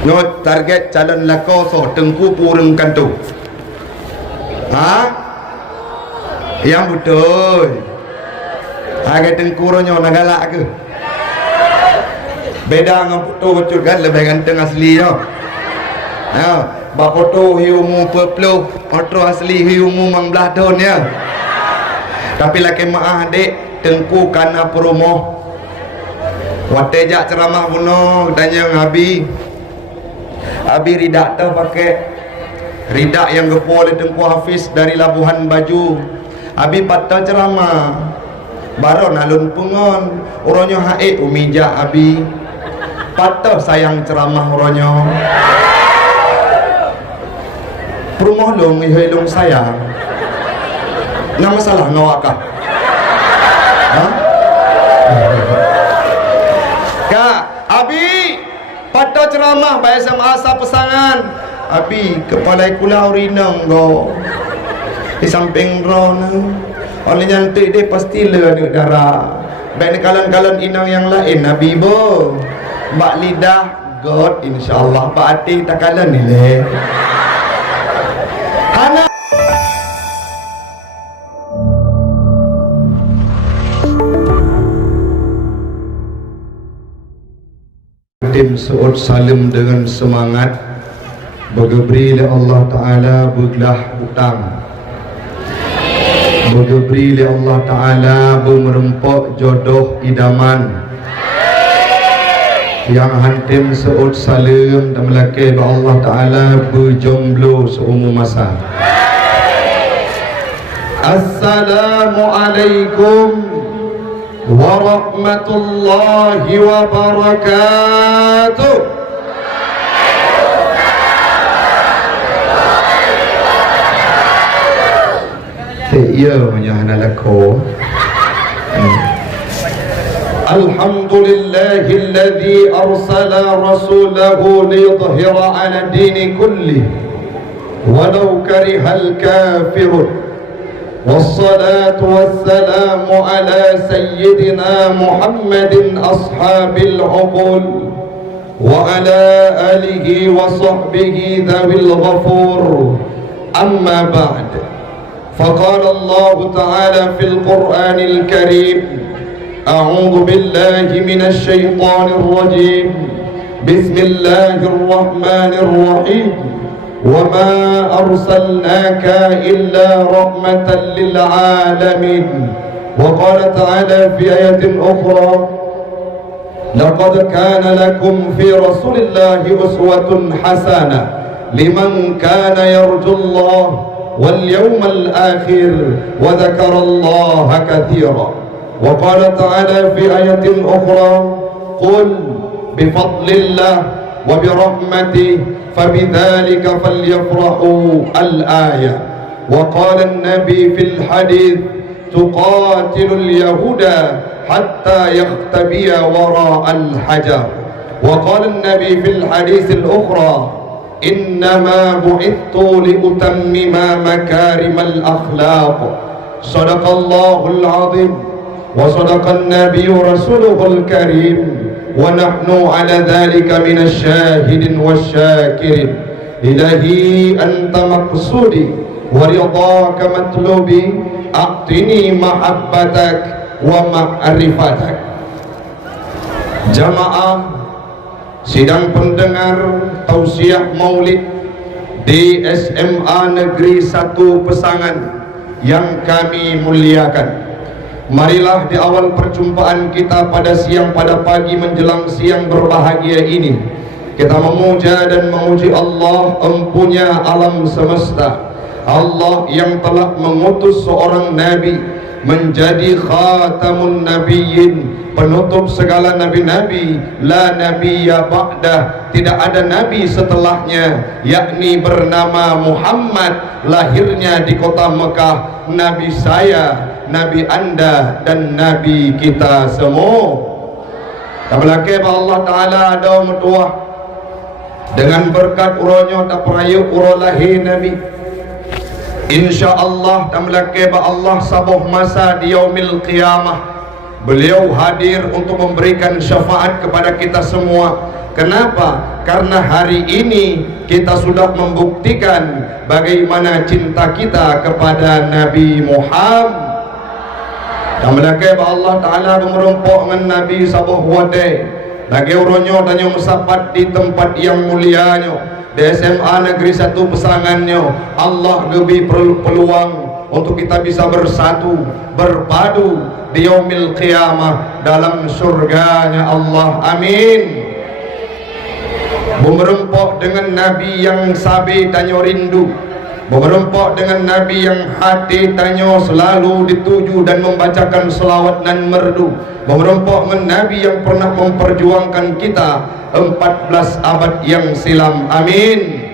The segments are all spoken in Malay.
Ngot target calon lako so Tengku Purung Kantu. Yang betul. Agak Tengku ronyo nak galak ke? Beda dengan foto betul kan, lebih ganteng asli yo. Ba foto hiumu perpluh, foto asli hiumu mang belah tahun ya. Tapi laki maah dek Tengku kana promo. Watejak ceramah buno tanya Abi. Abi ridak tu pakai ridak yang gepo oleh Tengku Hafiz dari Labuhan Baju. Abi patah ceramah. Baron alun pungon. Uronyo hae umija Abi. Patah sayang ceramah uronyo. Promo long ihilong sayang. Nama masalah ngawakah? Kak, Abi patah ceramah baik sama asa pesangan. Abi kepala kulau rinang go. Di samping rona. Oleh nyantik dia pasti le ada darah. Baik kalan-kalan inang yang lain Nabi bo. Mbak lidah God insyaallah Mbak hati tak kalan ni le. Hana tim Saud Salim dengan semangat bergebri oleh Allah Ta'ala bergelah hutang, bergebri oleh Allah Ta'ala bermerempok jodoh idaman yang hantim Saud Salim dan melaki Allah Ta'ala berjomblo seumur masa. Assalamualaikum warahmatullahi wabarakatuh. Ya menyahana lako. Alhamdulillahilladzi arsala rasulahu liyudhhira 'ala ad-din kullih walau karihal kafirun. والصلاة والسلام على سيدنا محمد أصحاب العقول وعلى آله وصحبه ذوي الغفور. أما بعد فقال الله تعالى في القرآن الكريم أعوذ بالله من الشيطان الرجيم بسم الله الرحمن الرحيم وما أرسلناك إلا رحمة للعالمين. وقال تعالى في آية أخرى لقد كان لكم في رسول الله أسوة حسنة لمن كان يرجو الله واليوم الآخر وذكر الله كثيرا. وقال تعالى في آية أخرى قل بفضل الله وبرحمته فبذلك فليفرحوا الآية. وقال النبي في الحديث تقاتل اليهود حتى يختبي وراء الحجر. وقال النبي في الحديث الأخرى إنما بعثت لأتمم مكارم الأخلاق. صدق الله العظيم وصدق النبي رسوله الكريم ونحن على ذلك من الشاهدين والشاكرين. إلهي أنت مقصودي ورضاك مطلوبي أعطني محبتك ومعرفتك. Jamaah sidang pendengar tausiah maulid di SMA Negeri 1 Pesangan yang kami muliakan. Marilah di awal perjumpaan kita pada siang pada pagi menjelang siang berbahagia ini kita memuja dan memuji Allah empunya alam semesta, Allah yang telah mengutus seorang Nabi menjadi khatamun nabiyyin, penutup segala nabi-nabi, la nabiyya ba'dah, tidak ada nabi setelahnya, yakni bernama Muhammad, lahirnya di kota Mekah, nabi saya, nabi anda dan nabi kita semua. Tabalake Allah Ta'ala ada metuah dengan berkat uronyo tak peraya uro lahir nabi. InsyaAllah tamlake ba Allah sabuh masa di yaumil qiyamah beliau hadir untuk memberikan syafaat kepada kita semua. Kenapa? Karena hari ini kita sudah membuktikan bagaimana cinta kita kepada Nabi Muhammad. Dan melaka Allah Ta'ala merumpuk dengan Nabi sabuh wate lagi uronyo danyo mesapat di tempat yang mulianya di SMA Negeri 1 Pesangannya. Allah lebih peluang untuk kita bisa bersatu berpadu di yaumil qiyamah dalam surganya Allah. Amin. Merumpuk dengan Nabi yang sabi tanyo rindu, merumpuk dengan Nabi yang hati tanyo selalu dituju dan membacakan selawat dan merdu, merumpuk dengan Nabi yang pernah memperjuangkan kita 14 abad yang silam. Amin.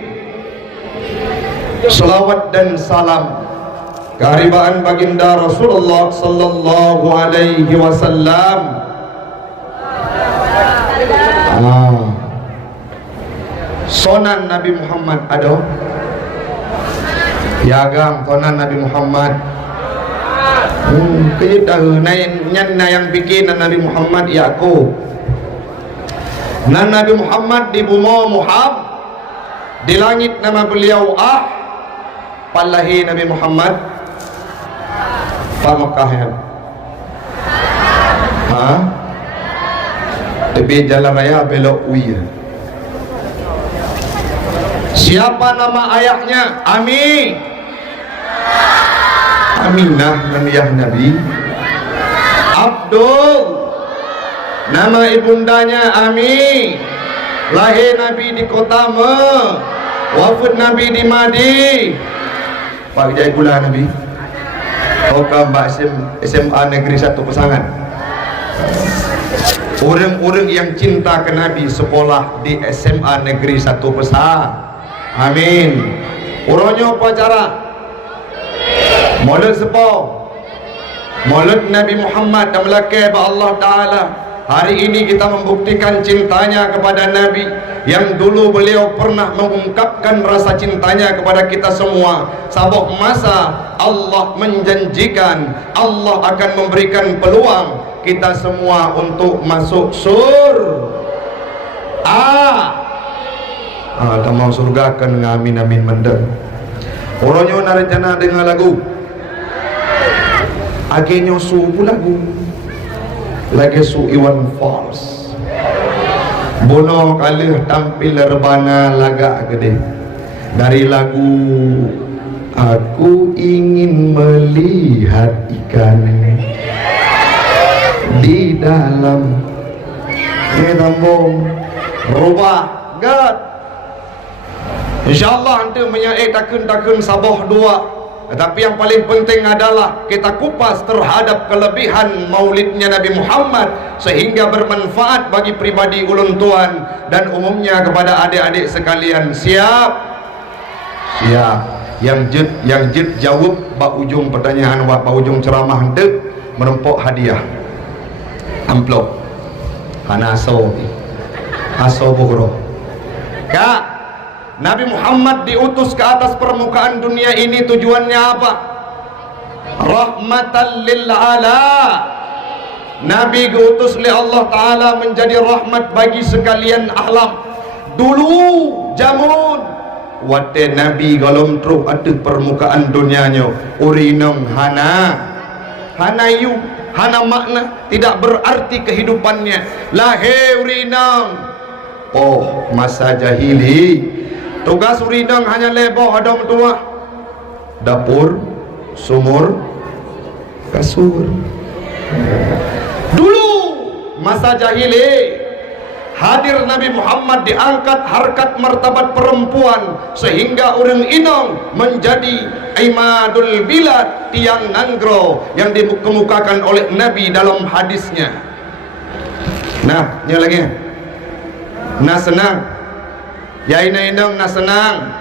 Selawat dan salam keharibaan baginda Rasulullah sallallahu alaihi wasallam. Sonan Nabi Muhammad ada Yagang sonan Nabi Muhammad. Kaya tahu nyan yang bikin Nabi Muhammad Yaqub. Nabi Muhammad di bumi Muhammad, di langit nama beliau Palahi Nabi Muhammad Mekah ya. Tepi jalan raya belok Uya. Siapa nama ayahnya? Amin. Aminah mendiah Nabi. Abdul. Nama ibundanya Ami. Lahir Nabi di kota Mekah, wafat Nabi di Madi. Pak Jaya Gula Nabi. Kau Mbak SMA Negeri 1 Pesangan. Orang-orang yang cinta ke Nabi sekolah di SMA Negeri 1 Pesangan. Amin. Uronyo pacara Maulid sepo Maulid Nabi Muhammad dan melaka Allah Ta'ala. Hari ini kita membuktikan cintanya kepada Nabi yang dulu beliau pernah mengungkapkan rasa cintanya kepada kita semua. Sabuk masa Allah menjanjikan Allah akan memberikan peluang kita semua untuk masuk surga. Tamau surga kan ngamin amin mendem. Orangnya narejana dengan lagu. Agenyo subuh lagu. Lagi su Iwan Fals. Bono kalih tampil rebana laga gede. Dari lagu Aku ingin melihat ikan di dalam tambung rubah God. InsyaAllah nanti menyai takun-takun saboh dua. Tetapi yang paling penting adalah kita kupas terhadap kelebihan maulidnya Nabi Muhammad sehingga bermanfaat bagi pribadi ulun tuan dan umumnya kepada adik-adik sekalian. Siap? Siap. Yang jut jawab bak ujung pertanyaan bak ujung ceramah hendak merempok hadiah amplop hanaso aso bogro. Kak, Nabi Muhammad diutus ke atas permukaan dunia ini tujuannya apa? Rahmatan lil ala. Nabi diutus oleh Allah Ta'ala menjadi rahmat bagi sekalian alam. Dulu jamun wate Nabi galom truh ada permukaan dunianya urinong hanayu hana makna tidak berarti kehidupannya lahir urinong. Oh masa jahili tugas urinong hanya leboh adom tua dapur sumur kasur. Dulu masa jahili hadir Nabi Muhammad diangkat harkat martabat perempuan sehingga orang inong menjadi imadul bilad tiang nanggro yang dikemukakan oleh Nabi dalam hadisnya. Nah ini lagi nah senang ya ina inong nah senang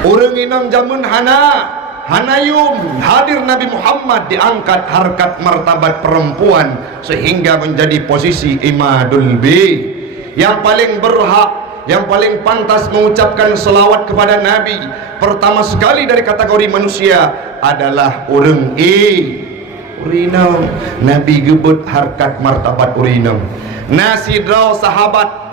orang inong jamun hanayum hadir Nabi Muhammad diangkat harkat martabat perempuan sehingga menjadi posisi imadul bi yang paling berhak yang paling pantas mengucapkan selawat kepada Nabi pertama sekali dari kategori manusia adalah orang urinong. Nabi gebut harkat martabat urinong. Nasidraw sahabat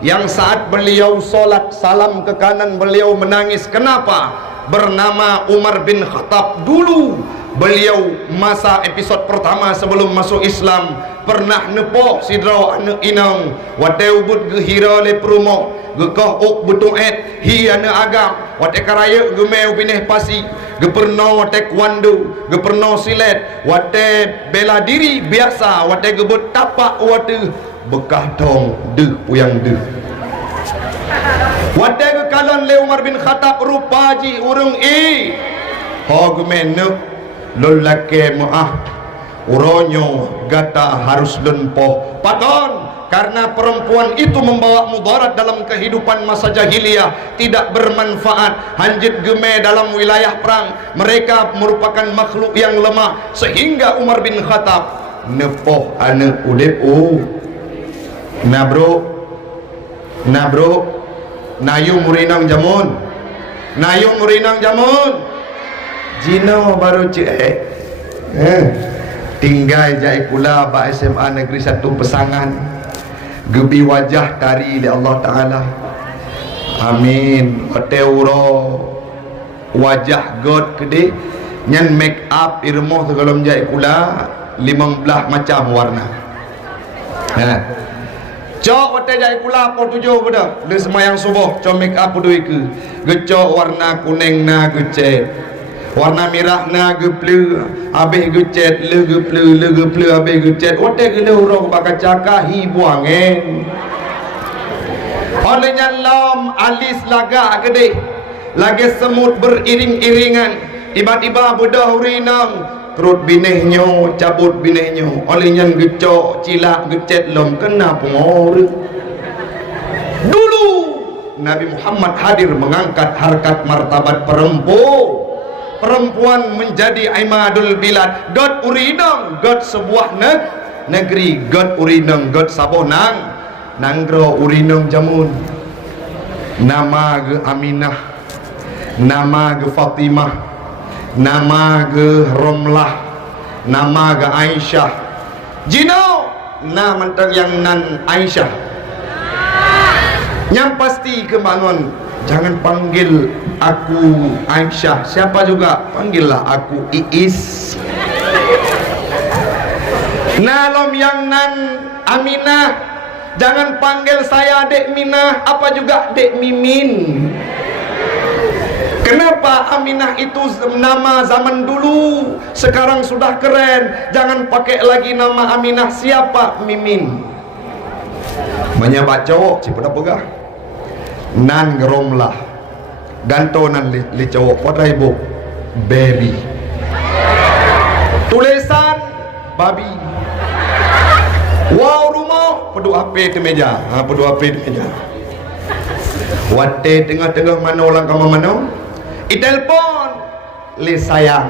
yang saat beliau solat salam ke kanan beliau menangis. Kenapa? Bernama Umar bin Khattab. Dulu beliau masa episod pertama sebelum masuk Islam pernah nepok sidra anak inang wate ubud gehira le prumo gekah ok betuet hi anak agam wate karaya gemeu bineh pasi geperno wate kwando geperno silet wate bela diri biasa wate gebut tapak wate bekah dong deh puyang deh wate ke kalon le Umar bin Khattab rupaji urung hog menuk lelaki maah uronyo gata harus lempoh padon karena perempuan itu membawa mudarat dalam kehidupan masa jahiliyah, tidak bermanfaat, hanjit geme dalam wilayah perang, mereka merupakan makhluk yang lemah sehingga Umar bin Khattab nepoh anak udep nabro nayu murinang jamun Jino baru cek tinggal jai kula ba SMA Negeri 1 Pesangan gebi wajah dari Allah Ta'ala amin teuro wajah God gede nyan make up irmoh segalom jai kula 15 macam warna cok wate jai kula po 7 beda le semayang subuh cok make up doi ke gecok warna kuning na gecet warna merah na gepleu habis gecet le gepleu habis gecet wate gele urang bakal cakahi buangen oleh nyalam alis laga gede lagi semut beriring-iringan tiba-tiba budak urinang terut binehnya cabut binehnya oleh nyan gecok cilak gecet lom kena pengor dulu Nabi Muhammad hadir mengangkat harkat martabat perempuan menjadi imadul bilad. God urinang God sebuah negeri God urinang God saboh nanggro urinang jamun nama ge Aminah nama ge Fatimah nama ge Romlah nama ge Aisyah jino na mentang yang nan Aisyah yang pasti kebangun jangan panggil aku Aisyah, siapa juga panggillah aku Iis. Nalom yang nan Aminah, jangan panggil saya Dek Minah, apa juga Dek Mimin. Kenapa Aminah itu nama zaman dulu, sekarang sudah keren. Jangan pakai lagi nama Aminah, siapa Mimin. Banyak cowok si pegah nan ngeromlah gantonan li cowok pada ibu baby tulisan babi wow rumah pedu HP di meja pedu HP di meja wate tengah-tengah mana orang kamu mana itelpon li sayang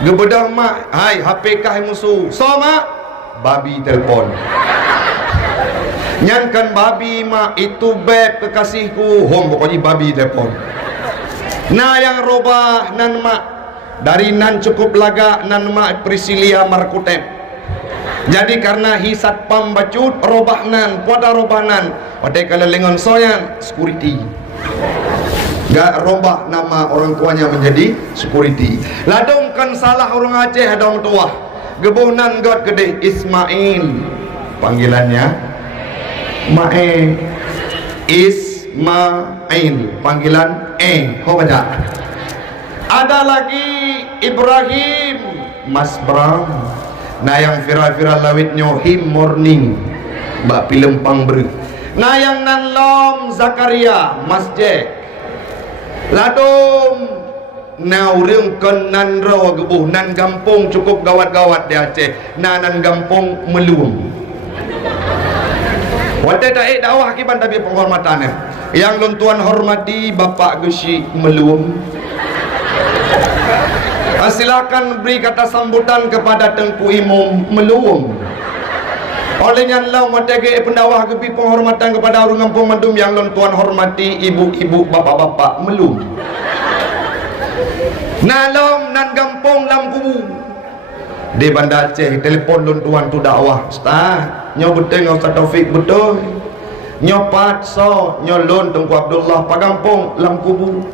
gebedah mak hai HP kah musuh sama babi telpon nyankan babi mak itu beb kekasihku hom pokoknya babi telepon nah yang robah nan mak dari nan cukup laga nan mak Priscilia Markutem jadi karena hisat pam bacut robah nan pada robah nan pada kalau lengan soyan security gak robah nama orang tuanya menjadi security ladongkan salah orang Aceh ada orang tua gebuh nan God gede Ismail panggilannya Mae Ismail panggilan kau baca ada lagi Ibrahim Mas Bram nah yang viral-viral lawitnya him morning mbak film pangber nah yang nan lom Zakaria Mas Jack ladom now ring kon nan rawa gebuh nan gampung cukup gawat-gawat di Aceh nah nan gampung melum wate tak dakwah kiban tapi penghormatannya yang luntuan hormati Bapak Gesi Melum silakan beri kata sambutan kepada Tengku Imam Melum olehnya Allah wate pendawah kepi penghormatan kepada orang kampung Mendum yang luntuan hormati ibu-ibu bapak-bapak Melum nalom nan gampung lam kubu di Banda Aceh telepon luntuan tu dakwah Ustaz nyaw betul dengan Ustaz Taufik betul nyopat so nyolon Tengku Abdullah pagampung lam kubu.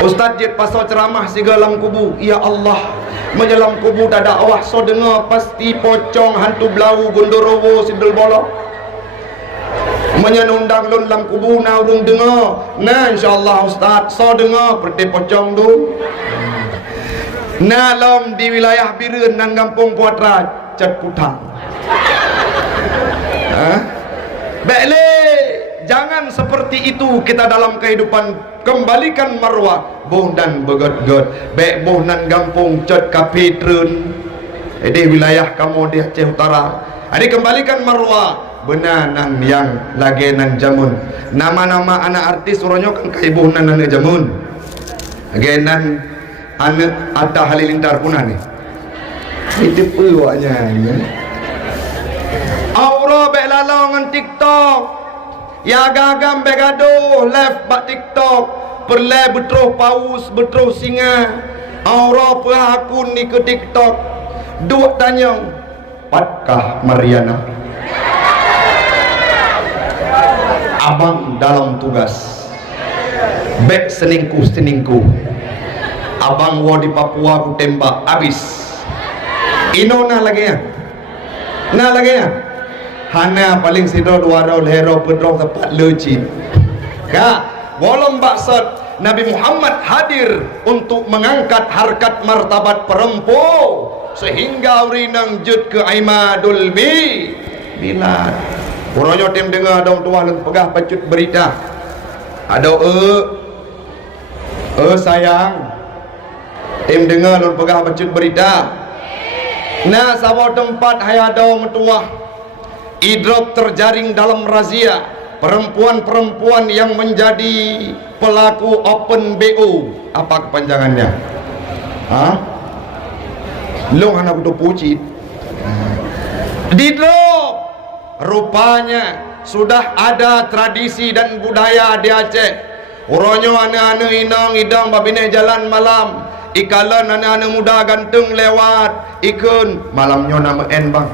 Ustaz jit pasal ceramah siga lam kubu. Ya Allah, menyelam kubu tak ada awah so dengar pasti pocong hantu belau Gondorowo Sidul Bolok. Menyenundang lun lam kubu na urung dengar. Nah insyaallah Ustaz so dengar perti pocong tu. Nah lom di wilayah Bireun nan kampung Puatra Cat Putang. Bekle, jangan seperti itu kita dalam kehidupan. Kembalikan marwah boh dan begot-got. Bek boh nan kampung Cat Kapitreun. Di wilayah kamu di Aceh Utara. Adi kembalikan marwah benar nan yang lagi nan jamun. Nama-nama anak artis suronyo kan kaibuh nan jamun. Lagi nan anak Atta Halilintar puna nih. Itu peluangnya. Aura bek lalau ngan TikTok. Ya gagam bek gaduh live bak TikTok. Perle betroh paus, betroh singa. Aura pe akun ni ke TikTok. Duk tanya, patkah Mariana? Abang dalam tugas. Bek seningku. Abang wo di Papua ku tembak habis. Ino nah lagi ya. Nah lagi ya. Hana paling sido dua raul hero pedroh tepat lecin. Kak, wolom baksud Nabi Muhammad hadir untuk mengangkat harkat martabat perempuan sehingga urinang jud ke Aimadul Bilad. Puronyo tim dengar dong tua leng pegah pacut berita. Ada sayang. Tim dengar leng pegah pacut berita. Nah, sawo tempat hayado metuah. Idrop terjaring dalam razia perempuan-perempuan yang menjadi pelaku open BO. Apa kepanjangannya? Long anak udah pucit. Didrop. Rupanya sudah ada tradisi dan budaya di Aceh. Uronyo anak-anak inang idang babine jalan malam. Ikalan anak-anak muda ganteng lewat ikun malamnya nama en bang.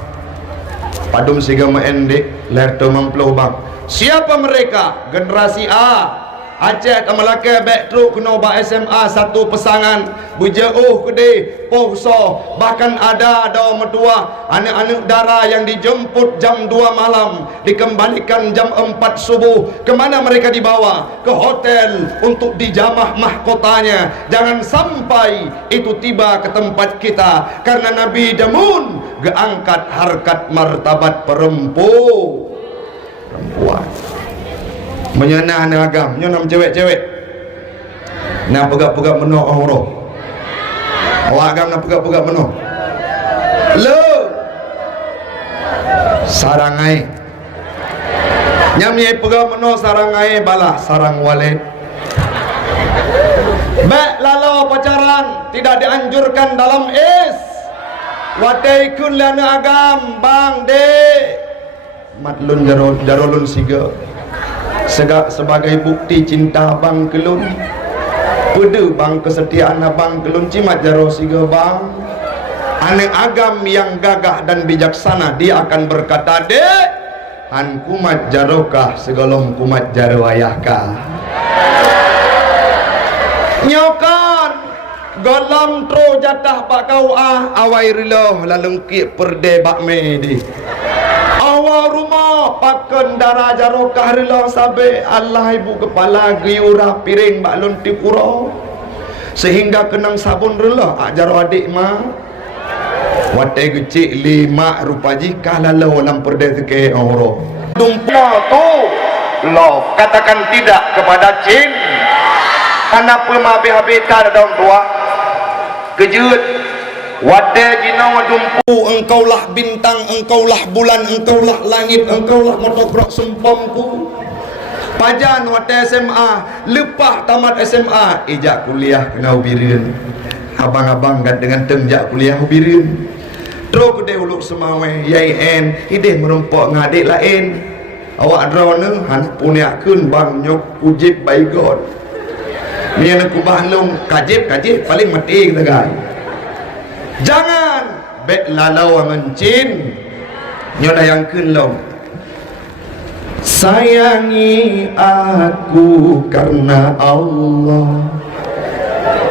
Padum siga maen dek ler tu memploh bang. Siapa mereka? Generasi A. Aceh Tamalaka bek truk kena ba SMA satu pesangan bujauh kede pohso bahkan ada metua anak-anak dara yang dijemput jam 2 malam dikembalikan jam 4 subuh. Kemana mereka dibawa? Ke hotel untuk dijamah mahkotanya. Jangan sampai itu tiba ke tempat kita karena Nabi Damun geangkat harkat martabat perempuan. Menyenah agam, nyo nam cewek-cewek. Nah pegak-pegak meno orang. Awak agam nak pegak-pegak meno. Lo sarangai. Nyamye pegak meno sarangai balah sarang walid. Bek lalau pacaran tidak dianjurkan dalam is. Wadai kun lana agam bang de. Matlun jarolun siga. Sebagai bukti cinta abang kelun pede bang kesetiaan abang kelun cimat jaro siga bang anak agam yang gagah dan bijaksana dia akan berkata dek han kumat jarokah segolong kumat jaro ayahkah nyokan golam tro jatah pak kau awai riloh lalu kik perde bak medi awal rumah paken darah jarokah rilau sabe Allah ibu kepala giurah piring baklun tipuro sehingga kenang sabun rilau jaro adik ma watai kecil 5 rupa jika lalu dalam perde ke oro dumpno tu lo katakan tidak kepada jin karena pemabih-habita dalam tua kejut Wada jina jumpu engkaulah bintang, engkaulah bulan, engkaulah langit, engkaulah motokrok sempomku. Pajan wada SMA, lepas tamat SMA, ijak kuliah kena Ubirin. Abang-abang kan dengan tengjak kuliah Ubirin. Terus kedai uluk semawai, yain, ideh merumpok ngadik lain. Awak drone, anak punya kun bang nyok ujib by God. Ni anak kubah long kajib paling mati kita. Jangan bek lalau mencin nyoda yang kun long Sayangi aku karena Allah,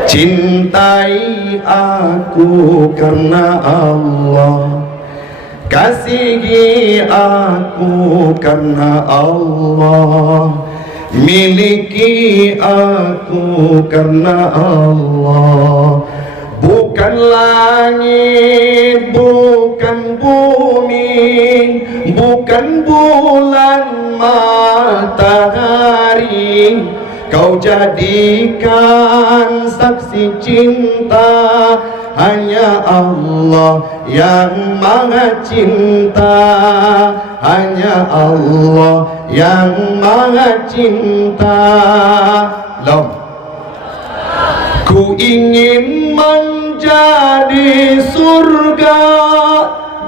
cintai aku karena Allah, kasihi aku karena Allah, miliki aku karena Allah. Bukan langit, bukan bumi, bukan bulan matahari, kau jadikan saksi cinta. Hanya Allah yang maha cinta, hanya Allah yang maha cinta. Ku ingin menjadi surga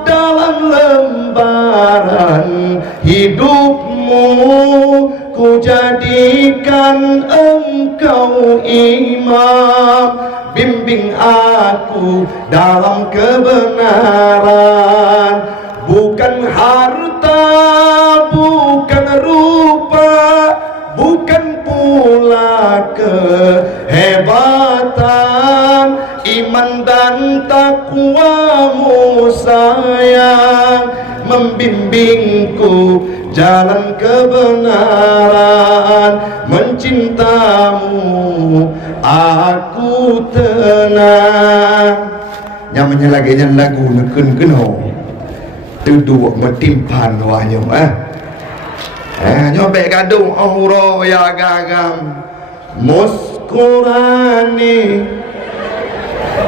dalam lembaran hidupmu, ku jadikan engkau imam, bimbing aku dalam kebenaran. Bukan harta, bukan rupa, bukan pula kehebatan, iman dan takwamu sayang, membimbingku jalan kebenaran. Mencintamu aku tenang. Namanya laginya lagu nekun keno tuduk metimpan wahnya nyobek gaduh aura ya gagam muskurani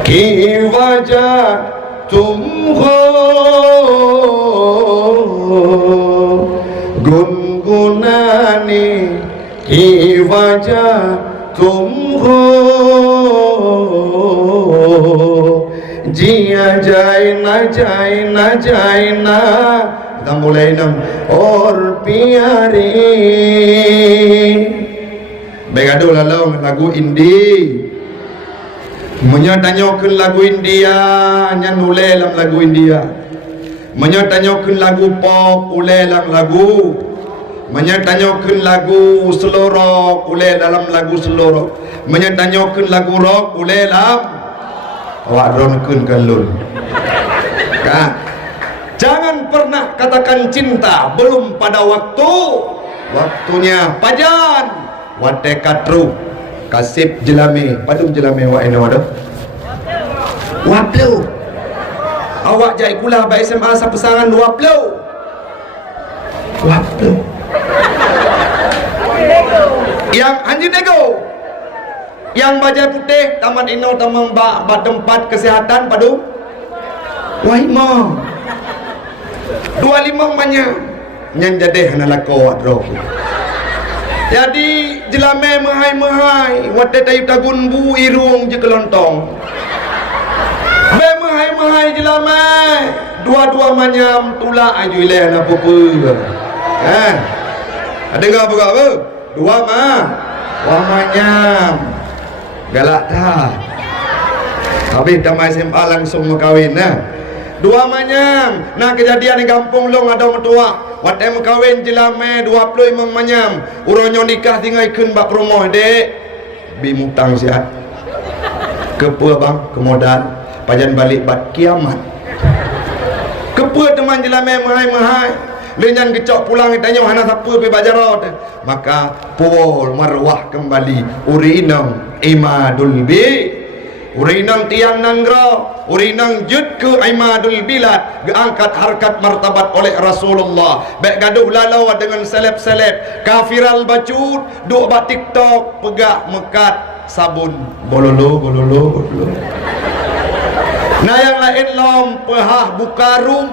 ki wajah tumho gungunani ki wajah tumho jiya jaina jaina jaina. Kita mulai nam or piari begadu lalu lagu indie menyatanyakan lagu India nya nule lam lagu India, menyatanyakan lagu pop ule lam lagu, menyatanyakan lagu selorok ule dalam lagu selorok, menyatanyakan lagu rock ule lam awak ronken kalun. Jangan pernah katakan cinta belum pada waktu. Waktunya pajan wate katru kasip jelame padum jelame wa eno ada waplu awak jai kula ba SMA sa pesangan waplu yang anjing nego, yang bajai putih taman ino taman ba tempat kesehatan padum wahima 25 banyak yang jadi hanalako adro. Jadi jelame mahai-mahai wate tayu tagun bu irung je kelontong be mahai-mahai jelame dua-dua manyam tula aju ile na pupu ada enggak apa dua mah wah manyam galak dah tapi damai SMA langsung mengkawin dua manyam. Nah kejadian di kampung long ada mertua wate mengkawin jelame 25 manyam uronyo nikah tinggal ikun bak promoh dek bimutang sihat kepua bang kemodan pajan balik bat kiamat kepua teman jelame mahai-mahai lenyan kecok pulang ditanya hana siapa pergi bajarot maka pol marwah kembali urinam imadul bi urinang tiang nanggro urinang jud ke imadul bilad geangkat harkat martabat oleh Rasulullah baik gaduh lalau dengan seleb-seleb kafiral bacut duk bat TikTok pegak mekat sabun bololo nah yang lain lom pehah bukarum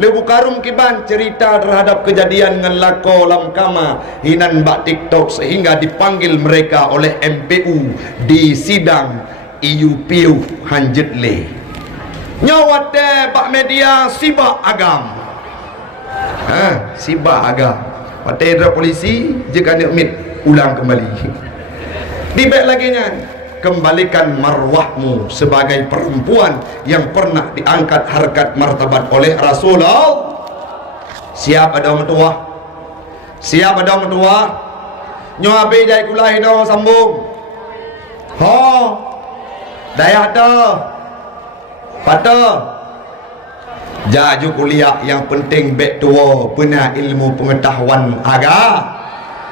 le bukarum kiban cerita terhadap kejadian dengan lako lam kama hinan bak TikTok sehingga dipanggil mereka oleh MPU di sidang iu-piu hanjet le nyawate pak media sibak agam sibak agam wate dra polisi jika nak mit ulang kembali dibek lagi nya kembalikan marwahmu sebagai perempuan yang pernah diangkat harkat martabat oleh Rasulullah. Siap ada orang tua Siap ada mertua? Nyo habis jai kulai dah sambung. Ho. Daya ada. Pada. Jaju kuliah yang penting bek tua pena ilmu pengetahuan agama.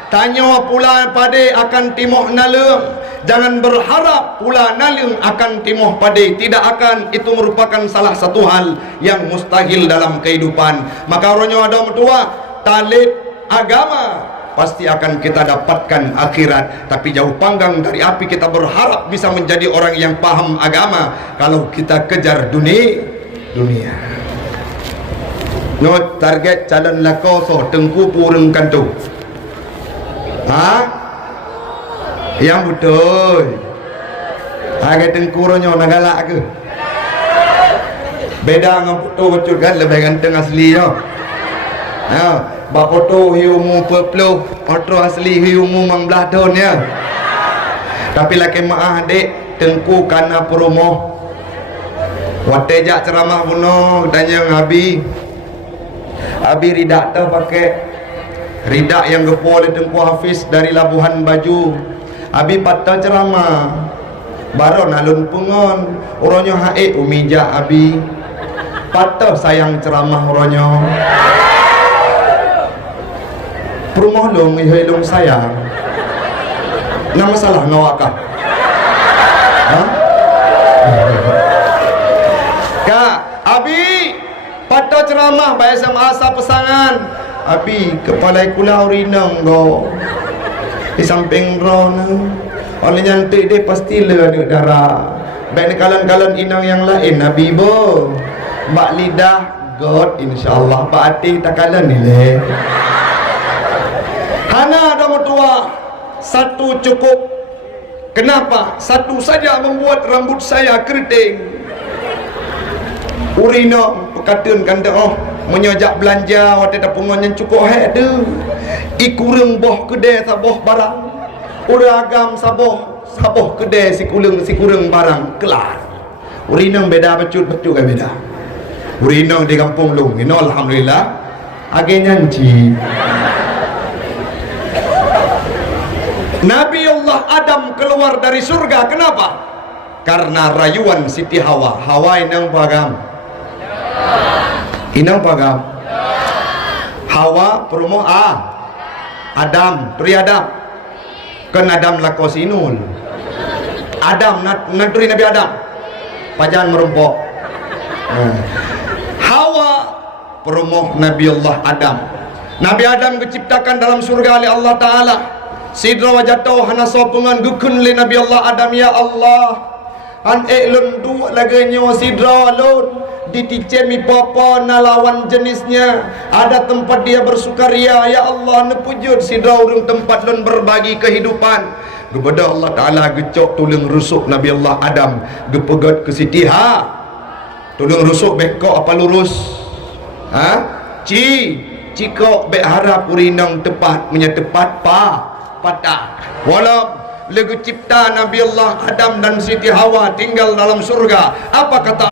Tanya pula pada akan timoh nalung. Jangan berharap pula nalung akan timoh pada. Tidak akan, itu merupakan salah satu hal yang mustahil dalam kehidupan. Maka orangnya ada mertua, talib agama pasti akan kita dapatkan akhirat. Tapi jauh panggang dari api kita berharap bisa menjadi orang yang paham agama kalau kita kejar dunia. No target calon lakoso tengku purung kantu. Yang betul. Agak tengkuronyo nagalak ke? Beda dengan foto betul kan, lebih ganteng asli yo. Bak foto hiumu perpuluh, foto asli hiumu mangbelah tahun ya. Tapi laki maah dek tengku kana promo. Watejak ceramah buno tanya ngabi. Abi ridak tu pakai ridak yang gepo oleh Tengku Hafiz dari Labuhan Baju. Abi patah ceramah baru nalun pengon orangnya hae umija abi patah sayang ceramah orangnya perumoh long ihilong sayang na masalah ngawakah Kak abi patah ceramah baik sama asa pesangan abi kepala kulau rinang go di samping rona oleh nyantik dia pasti ada darah baik kalan-kalan inang yang lain nabi bo mbak lidah God insyaAllah mbak hati tak kalan nilai hana ada mertua satu cukup. Kenapa? Satu saja membuat rambut saya keriting. Urino pekatun kata oh menyajak belanja waktu ada pungan yang cukup tu ikureng boh kedai saboh barang uragam saboh kedai si kureng barang kelar. Urino beda becut kan beda. Urino di kampung Lung ini alhamdulillah agak nyanci. Nabi Allah Adam keluar dari surga. Kenapa? Karena rayuan Siti Hawa. Hawa inang pagam. Inang pagam. Hawa perumoh Adam, turi Adam. Kan Adam lakosinul. Adam naturi Nabi Adam. Pajangan merumpok. Hawa perumoh Nabi Allah Adam. Nabi Adam diciptakan dalam surga oleh Allah Ta'ala. Sidra wajatau hana sopungan gukun li Nabi Allah Adam. Ya Allah an eklun du laganya sidra alun diticemi papa nalawan jenisnya ada tempat dia bersukaria. Ya Allah nepujud sidra urung tempat lun berbagi kehidupan kepada Allah Ta'ala gecok tulang rusuk Nabi Allah Adam gepegat ke Siti tulang rusuk bekok apa lurus cikok bek harap urinang tepat punya tepat patah walau lagu cipta Nabi Allah Adam dan Siti Hawa tinggal dalam surga. Apa kata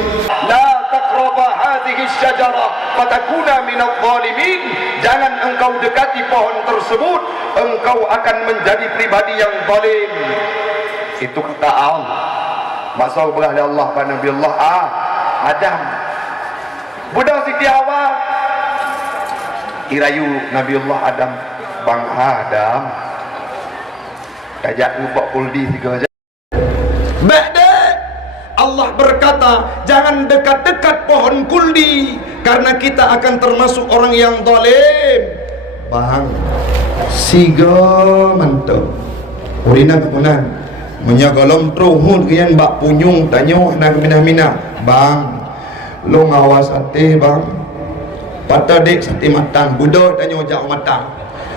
la taqraba hadhihi syajarah fatakuna minadh dhalimin. Jangan engkau dekati pohon tersebut, engkau akan menjadi pribadi yang zalim. Itu kata Allah. Maksud belah Allah pada Nabi Allah Adam. Budak Siti Hawa irayu Nabi Allah Adam bang Adam kajak ubak kuldi 3 jam. Allah berkata jangan dekat-dekat pohon kuldi karena kita akan termasuk orang yang zalim. Bang siga mantap urina kepunan menyagolom truhun kian bak punyung tanyo nak minah-minah. Bang lo ngawas sate bang patah dek sate matang budak tanyo jak matang.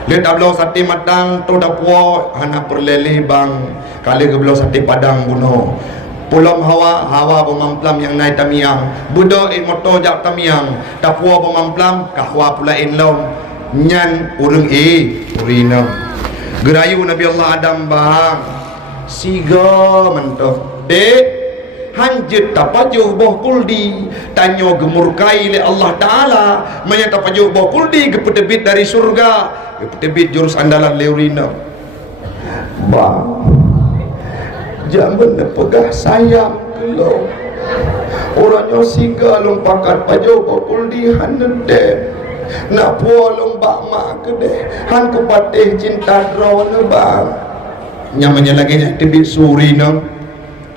Lihat ablau sate matang tu dapur hana perlele bang kali ke belau sate padang buno pulam hawa pemamplam yang naik tamiang budak motor jak tamiang dapur pemamplam kahwa pula inlom nyan urung urina gerayu Nabi Allah Adam bang siga mantap dek hanjut tapajuh boh kuldi tanyo gemurkai oleh Allah Ta'ala menyata pajuh boh kuldi kepedebit dari surga tebit jurus andalan Leurina. Bang, jangan pegah sayang kalau orangnya singa long pakat pajo bakul di hanede nak puolong bak mak kede han kepatih cinta drone bang nyamanya lagi nya tebit surina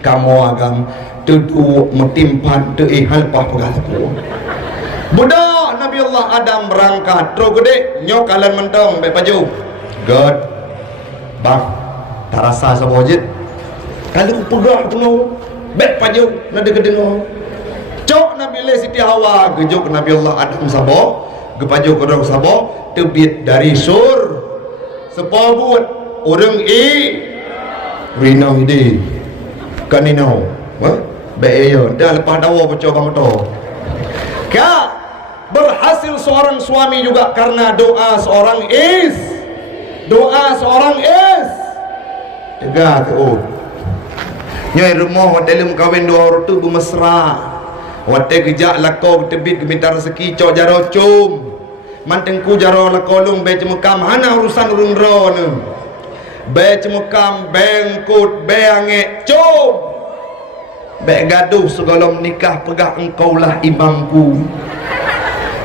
kamu agam tudu metimpan tu hal pah pegah budak Nabi Allah Adam berangkat tro gede nyok kalian mentong be pajo god bang tarasa sabojit kalau pegah tu bek pajo nak dengar cok Nabi Le Siti Hawa gejok Nabi Allah Adam sabo gepajo kodong sabo tebit dari sur sepa buat orang rinau ide kaninau bek ayo dah lepas dawa pecah kamu tu ka berhasil seorang suami juga karena doa seorang tegak tu nyai rumah dalam kahwin dua orang tu bermesra wate kejak lakau tebit minta rezeki cok jaro cum mantengku jaro lakolung be cemekam hana urusan urun ron be cemekam bengkut be ange cum be gaduh segala nikah pegah engkau lah imamku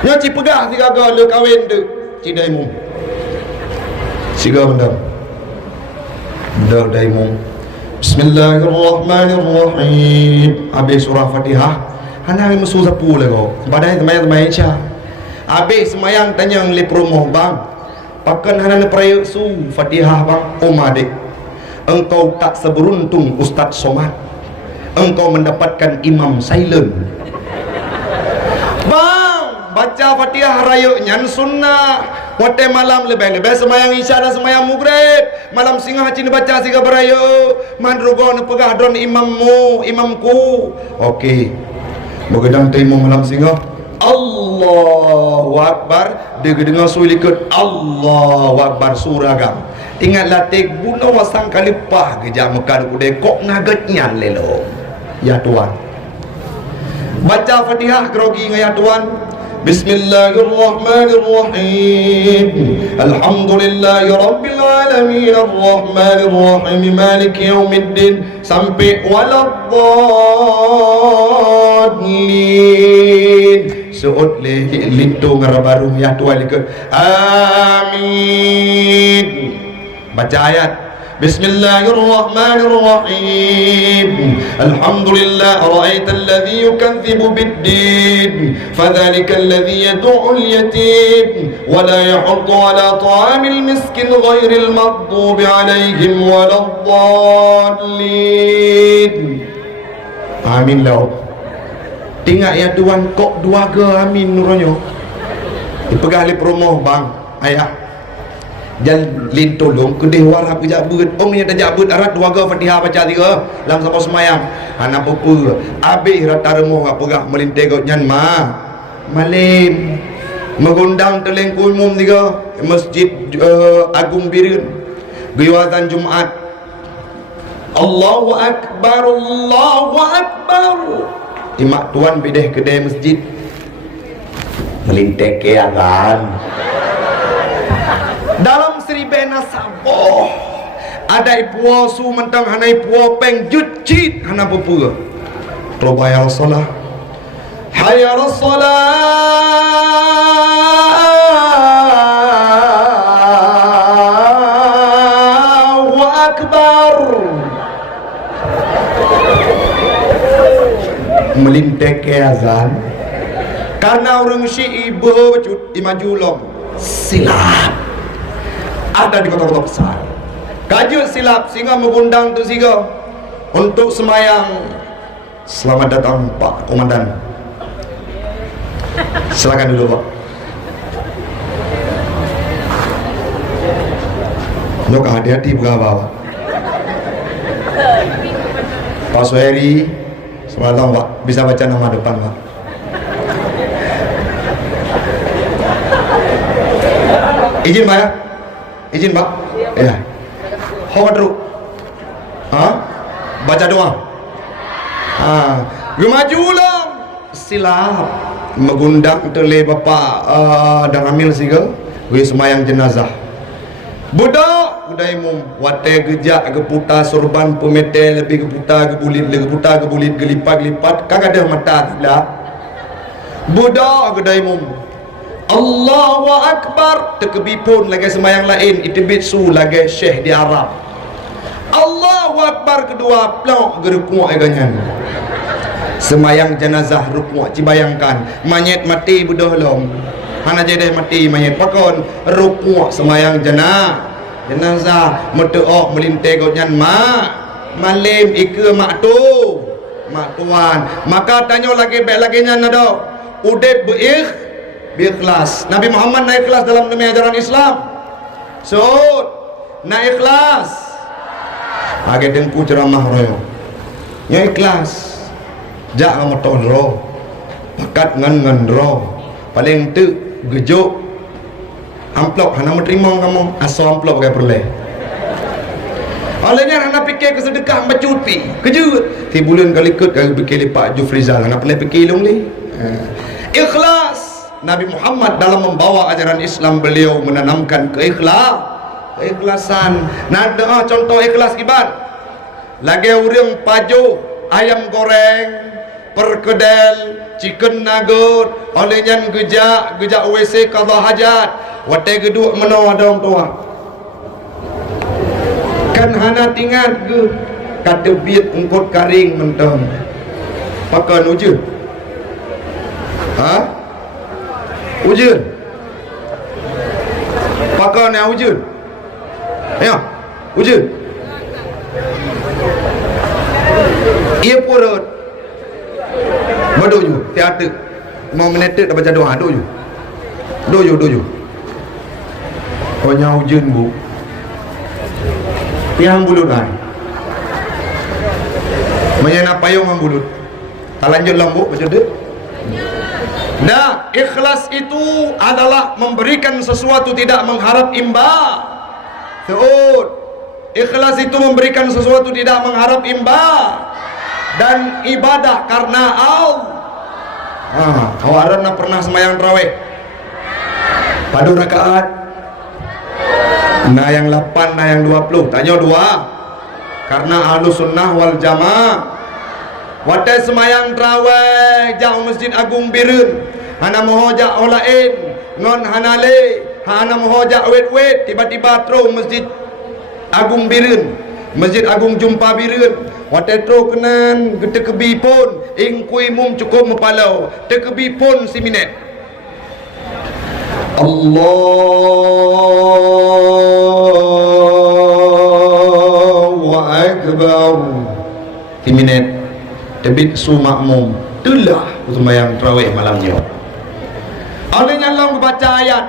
nyaci pegah tiga gala kahwin tu cidaimu siga benda daimu Bismillahirrahmanirrahim. Habis surah Fatihah hana musuh sapu lego badai temayang Aisyah habis semayang tanya le promo bang pakan hana perayuk su Fatihah bang adik engkau tak seberuntung Ustaz Somad engkau mendapatkan imam silent bang baca Fatihah rayuknya sunnah wate malam lebih-lebih semayang isya dan semayang maghrib malam singa cini baca siga berayu mandrugo pegah don imamku okey begadang terima malam singa Allahu Akbar dia dengar suara ikut Allahu Akbar suragam ingatlah tek bunuh wasang kalipah kejak mekan kude kok ngagetnya lelo ya Tuhan baca Fatihah grogi ya Tuhan Bismillahirrahmanirrahim Alhamdulillahi Rabbil Alamin Ar-Rahmanirrahim Maliki Yawmiddin sampai waladdallin suut lintu ngarabaru ya Tuhan ikut amin baca ayat Bismillahirrahmanirrahim Alhamdulillah ra'aita alladhi yukaththibu bid-din fadhalika alladhi yad'u al-yatim wa la yahuddu ala ta'amil miskin ghairil maghdubi alaihim waladdallin amin lau tinggal ya Tuhan kok dua ke amin nuranyo dipegang oleh promo bang ayah jangan lin tolong kedih warap kejap beut omnya dah jabut arat dua ga Fatihah baca tiga dalam sama semayang anak apa habis rata remoh gak pegah melintego nyan malim mengundang telengku umum tiga masjid Agung Birin guyuatan Jumaat Allahu Akbar imak tuan bideh kedai masjid melintek ya kan dalam seribena saboh ada ipuo su mentang hana ipuo peng jutjit hana pupua roba ya Rasulullah hayya Allahu Akbar melintek azan karena orang syi'i berwujud imajulong silap ada di kota-kota besar kajut silap sehingga mengundang tu siga untuk semayang. Selamat datang Pak Komandan, silakan dulu Pak. Lo hati-hati berapa Pak Suheri, selamat datang Pak, bisa baca nama depan Pak. Izin Pak ya? Izin Pak? Ya. Hodru. Baca doa. Gemajulah silap mengundang tele Bapak dan Ramil siga gue semayang jenazah. Budak udai mum watai gejak geputa sorban pemete lebih geputa gebulit gelipat kagak ada mata tidak. Budak udai mum Allahu Akbar tekebipun lagi semayang lain itibit su lagi syekh di Arab. Allahu Akbar kedua plok gerukuk aganyan. Semayang jenazah rukuk cibayangkan mayat mati budak lom. Hana jadi mati mayat pakon rukuk semayang jenazah metuok melintai godnyan malim ike mak tuan maka tanya lagi baik lagi nyan ada udep berikhlas. Nabi Muhammad naik kelas dalam demi ajaran Islam naik kelas agak dengku ceramah royo nya ikhlas jak ngamoton ro pakat ngan ro paling tu gejuk amplop hana menerima kamu asal amplop pakai perleh olehnya hana fikir kesedekah mencuti kejut ti bulan kali ikut kali fikir Pak Jufrizal hana pernah fikir long li ikhlas. Nabi Muhammad dalam membawa ajaran Islam beliau menanamkan keikhlasan. Nah contoh ikhlas ibad lagi urang pajo ayam goreng perkedel chicken nugget olehnya gejak WC qada hajat watai geduk meno adong tua kan hana tinggal ke kata biat engkot karing mentong pakan ujud ujud pakan yang ujud ya ujud ia purut doju teater mau menetek dah baca doa doju punya ujun bu yang bulut kan menyena payung yang bulut tak lanjut lambu baca dek. Nah ikhlas itu adalah memberikan sesuatu tidak mengharap imbal. Ikhlas itu memberikan sesuatu tidak mengharap imbal dan ibadah karena Allah. Kawaran pernah semayang tarawih padu rakaat nah yang 8 nah yang 20 tanya 2 karena ahlus sunnah wal jamaah watai semayang tarawih jauh Masjid Agung Birun hana mohojak olain ngon hanale hana mohojak wet tiba-tiba tro Masjid Agung Birun Masjid Agung Jumpa Birun watai tro kenan getekebi pun ingkui mum cukup mepalau tekebi pun si minit Allahu Akbar si minit tebit su makmum itulah sembahyang tarawih malamnya olehnya long baca ayat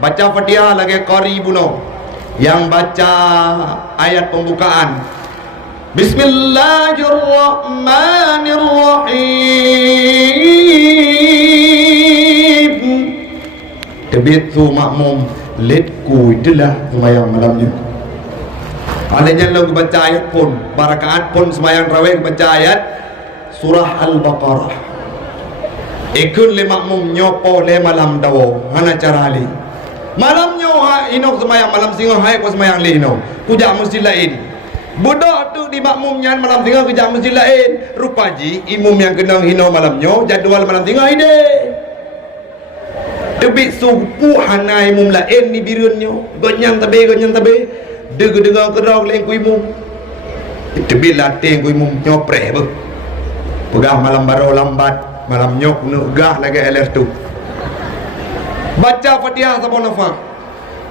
baca Fatihah lagi qari buno yang baca ayat pembukaan Bismillahirrahmanirrahim tebit tu makmum letku itulah sembahyang malamnya olehnya long baca ayat pun barakaat pun sembahyang tarawih baca ayat surah Al-Baqarah ikut le makmum nyopo le malam dawo hana cara ali malam nyo inok semayang malam singo hai ko semayang le ino kujak masjid lain budak tu di makmum nyan malam singo kujak masjid lain rupaji imum yang kenang hino malam nyo jadual malam singo ide tebik supu hana imum lain ni birun nyo gonyan tabe dega kerau le ku imum tebik latih ku imum nyopre pegah malam baru lambat malam nyok nugah lagi aler tu baca Fatihah sama nafah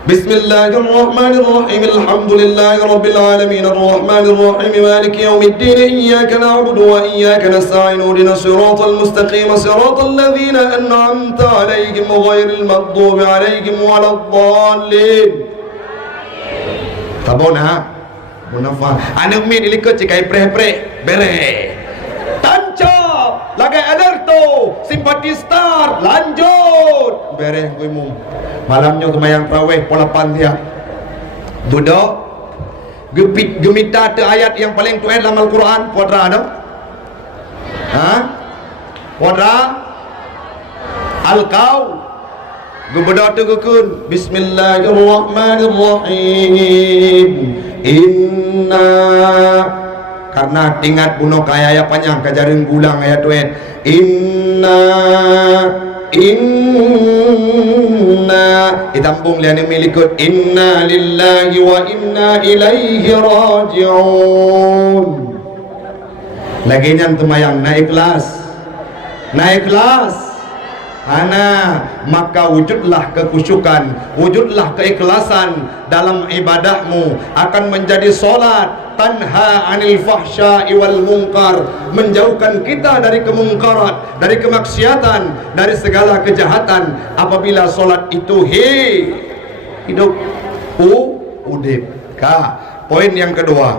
Bismillahirrahmanirrahim Alhamdulillahirabbil alamin arrahmanirrahim maliki yaumiddin iyyaka na'budu wa iyyaka nasta'in ihdinas siratal mustaqim siratal ladzina an'amta 'alaihim ghairil maghdubi 'alaihim waladdallin tabona munafah anu min ilikut cikai preh bere tancap lagi alerto simpati star lanjut bereh kuimu malamnya semayang tarawih pola pantia budak gemita te ayat yang paling tuan dalam Al-Quran podra ada podra Al-Qaw Gubeda tu gukun. Bismillahirrahmanirrahim. Inna, karena tingat bunuh kaya panjang kajarin gulang ayat duit. Inna ditambung lian milikut. Inna lillahi wa inna ilaihi raji'un. Lagi nyam temayang naik kelas maka wujudlah kekhusyukan, wujudlah keikhlasan dalam ibadahmu, akan menjadi solat tanha anil fahsya'i wal munkar, menjauhkan kita dari kemungkaran, dari kemaksiatan, dari segala kejahatan. Apabila solat itu hidup udip. Poin yang kedua,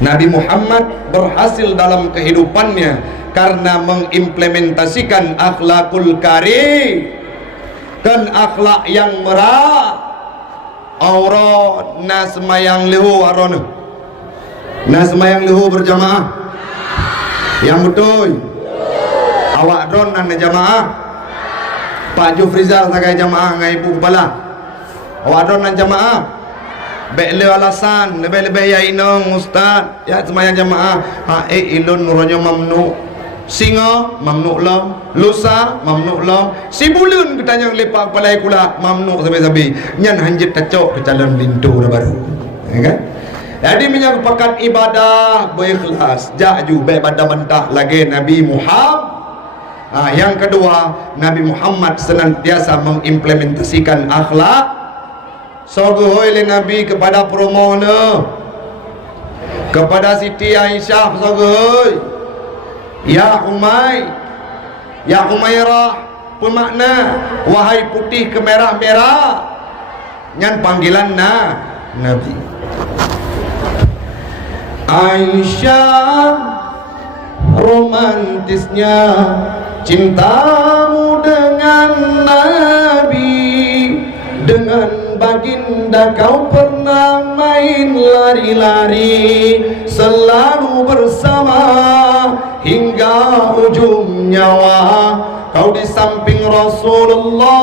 Nabi Muhammad berhasil dalam kehidupannya karena mengimplementasikan akhlakul karim dan akhlak yang merah. Aurat na semayang lehu arona, na semayang lehu berjamaah yang betul. Awak dron na jamaah. Pak Jufrizal sakai jamaah ngai ibu kepala. Awak dron na jamaah. Bele alasan lebih-lebih ya inong ustaz ya semayang jamaah. Ilun nuranyo mamnu. Singa mamnu lam, lusa mamnu lam, si bulan kita yang lepak palai kula mamnu sabi-sabi. Nyan hanjit tacok ke calon lintu baru. Ya kan? Jadi menyampaikan ibadah berikhlas, jaju ibadah mentah lagi Nabi Muhammad. Yang kedua, Nabi Muhammad senantiasa mengimplementasikan akhlak. Sogohoi le Nabi kepada promona, kepada Siti Aisyah sogohoi. Ya Humairah, pemakna wahai putih kemerah-merah. Nyan panggilan Nabi. Aisyah, romantisnya cintamu dengan Nabi. Dengan baginda kau pernah main lari-lari, selalu bersama hingga ujung nyawa. Kau di samping Rasulullah.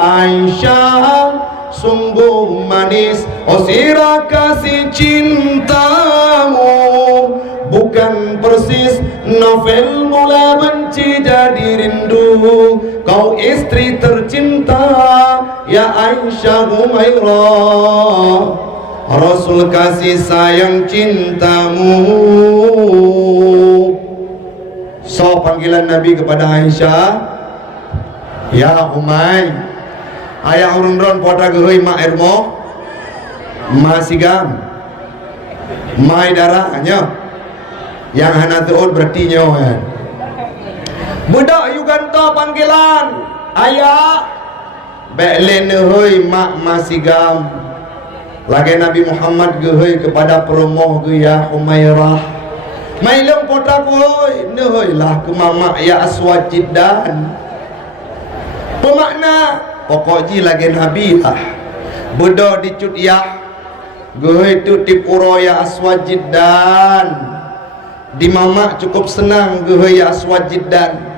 Aisyah, sungguh manis sirah kasih cintamu, bukan persis novel mula benci jadi rindu. Kau istri tercinta ya Aisyah Humairah, Rasul kasih sayang cintamu. So panggilan Nabi kepada Aisyah, ya Humay, ayah urun-urun poda gehui mak ermo, masigam, mai darahnya, yang hana tuud berarti nyawa. Budak yuganta panggilan ayah, beklen gehui mak masigam. Lagi Nabi Muhammad gehui kepada promoh ge ya Humairah. Mailong potak hoi, nehoi lah ke mama ya Aswajidan. Pemakna pokok ji lagi Nabi lah. Bodoh dicut ya, gehui tu tipuro ya Aswajidan. Di mama cukup senang gehui ya Aswajidan.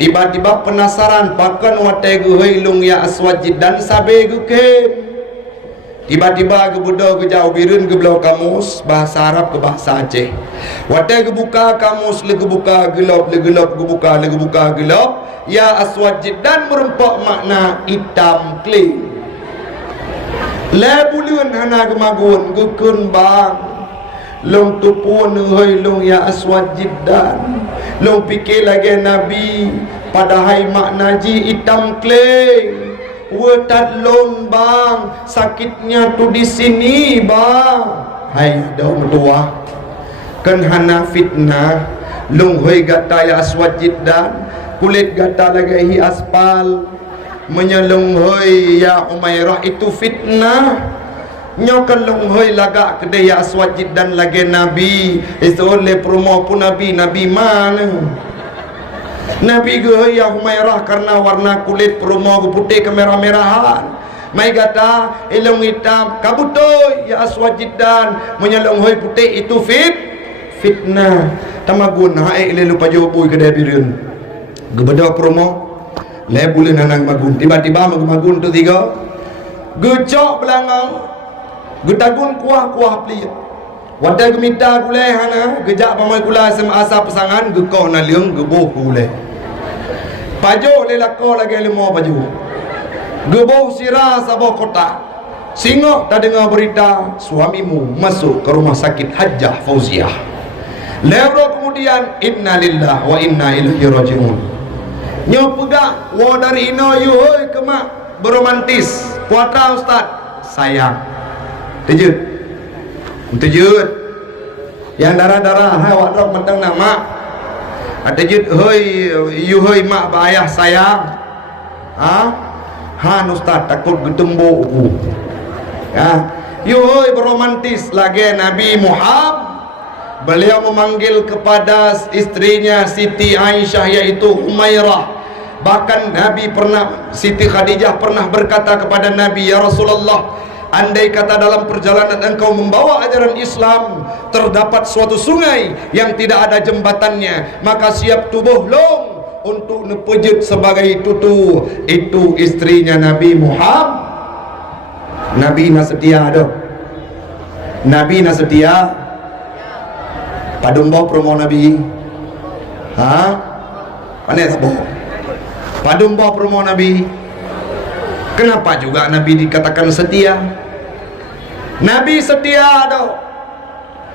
Tiba-tiba penasaran pakan watai gehui lung ya Aswajidan sabe gukem. Tiba-tiba ke budak ke jauh birun ke belau kamus bahasa Arab ke bahasa Aceh. Watai ke buka kamus le ke buka gelap le gelap ke buka le ke buka gelap. Ya Aswajidan merempak makna hitam clean. Le buliun hana ke magun gukun bang. Long tupun hoi long ya Aswajidan. Long fikir lagi Nabi padahal makna ji hitam clean. Wetat lon bang, sakitnya tu di sini bang. Hai dah mertua, kan hana fitnah. Long hoi gata ya Aswajidan, kulit gata lagi hi aspal. Menyelong hoi ya Umairah itu fitnah. Nyokan long hoi lagak kedai ya Aswajidan lagi Nabi. Itu oleh promo pun Nabi mana? Nabi ge ya Humairah karena warna kulit promo putih kemerah-merahan. Mai kata ilung hitam kabutoy ya Aswajidan menyelong hoi putih itu fitnah. Tamagun hae ile lupa jawabui kedai birun. Gebeda promo Le bulan nanang magun, tiba-tiba magun tu tiga, gecok belangang, getagun kuah pelit. Wadai gemita gulai hana, gejak pamai gulai asa pesangan, gekau na liang, geboh gulai. Pajo le lako lagi lemo pajo. Geboh sirah sabah kota. Singok tak dengar berita suamimu masuk ke rumah sakit Hajjah Fauziah. Lepas kemudian innalillah wa inna ilaihi rajiun. Nyo pegak wa dari ino yu hoi kemak beromantis. Kuata ustaz sayang. Tejut. Yang darah-darah hai wak dok mentang nama. Tejut hoi yu hoi mak ba ayah sayang. Han ustaz takut getembo aku. Ya, yu hoi beromantis lagi Nabi Muhammad. Beliau memanggil kepada istrinya Siti Aisyah yaitu Humairah. Bahkan Nabi pernah, Siti Khadijah pernah berkata kepada Nabi, ya Rasulullah, andai kata dalam perjalanan engkau membawa ajaran Islam terdapat suatu sungai yang tidak ada jembatannya, maka siap tubuh long untuk nepejut sebagai tutu. Itu istrinya Nabi Muhammad. Nabi na setia ada. Nabi na setia. Padumbo promo Nabi. Pandai tak bohong. Padumbo promo Nabi. Kenapa juga Nabi dikatakan setia? Nabi setia ada.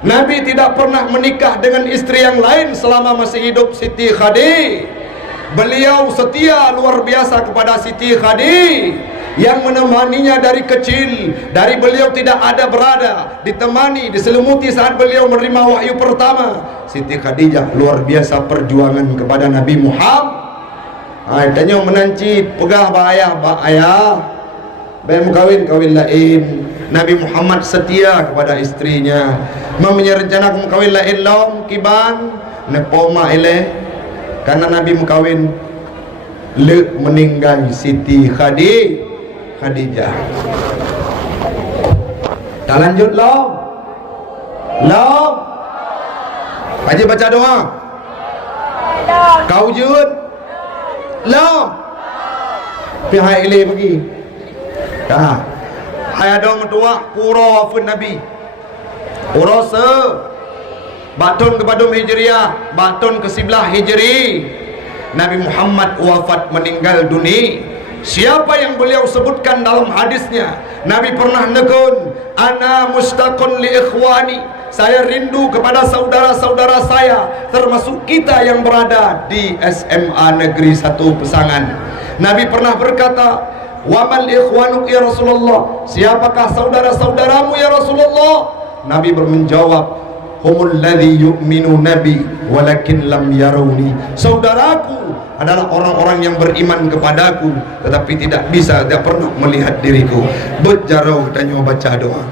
Nabi tidak pernah menikah dengan istri yang lain selama masih hidup Siti Khadijah. Beliau setia luar biasa kepada Siti Khadijah yang menemaninya dari kecil. Dari beliau tidak ada berada, ditemani, diselimuti saat beliau menerima wahyu pertama. Siti Khadijah luar biasa perjuangan kepada Nabi Muhammad. Tanya menanci pegah ba ayah ben kawin lain. Nabi Muhammad setia kepada istrinya. Mamanya rencana kawin lain long kiban nepoma ele karena Nabi mengkawin le meninggal Siti Khadijah. Tak lanjut long. Haji baca doa. Kau jut long. Pihak ile pergi. Hai ada mentua pura fun Nabi. Pura se batun ke badum Hijriah, batun ke Siblah Hijri. Nabi Muhammad wafat meninggal dunia. Siapa yang beliau sebutkan dalam hadisnya, Nabi pernah nekun, ana mustaqun li ikhwani, saya rindu kepada saudara-saudara saya, termasuk kita yang berada di SMA Negeri 1 Pesangan. Nabi pernah berkata, wamal ikhwanuk ya Rasulullah, siapakah saudara-saudaramu ya Rasulullah? Nabi menjawab, humul ladzi yu'minu nabi walakin lam yarawni, saudaraku adalah orang-orang yang beriman kepadaku tetapi tidak pernah melihat diriku. Berjarau dan baca doa.